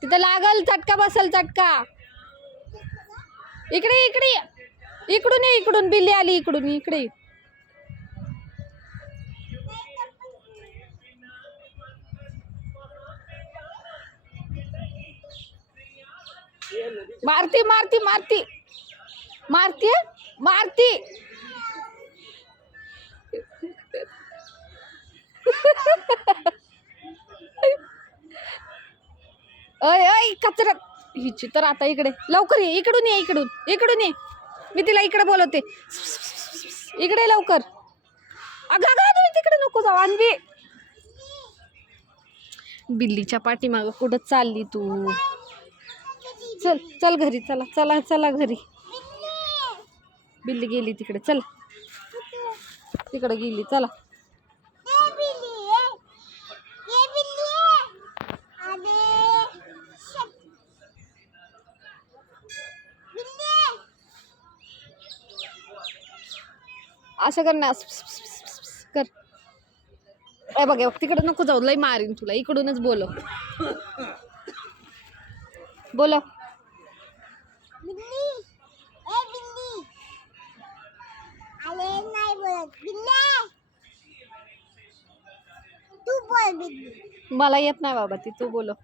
तिथं लागल चटका बसल चटका. इकडे इकडे इकडून ये, इकडून बिल्ली आली इकडून इकडे. मारती मारती मारती मारती मारती. अय अय कचरा हिची तर आता इकडे लवकर ये, इकडून ये, इकडून इकडून ये. मी तिला इकडे बोलवते, इकडे लवकर. अगं अगं तुम्ही तिकडे नको जाऊ. आणवी बिल्लीच्या पाठीमागं कुठं चालली तू? चल चल घरी, चला चला चला घरी. बिल्ली गेली तिकडे, चला तिकडे गेली, चला. असं कर ना, कर. ए बघ तिकडे नको जाऊ, लय मारीन तुला. इकडूनच बोलव, बोलव. मला येत नाही बाबा ती, तू बोलव.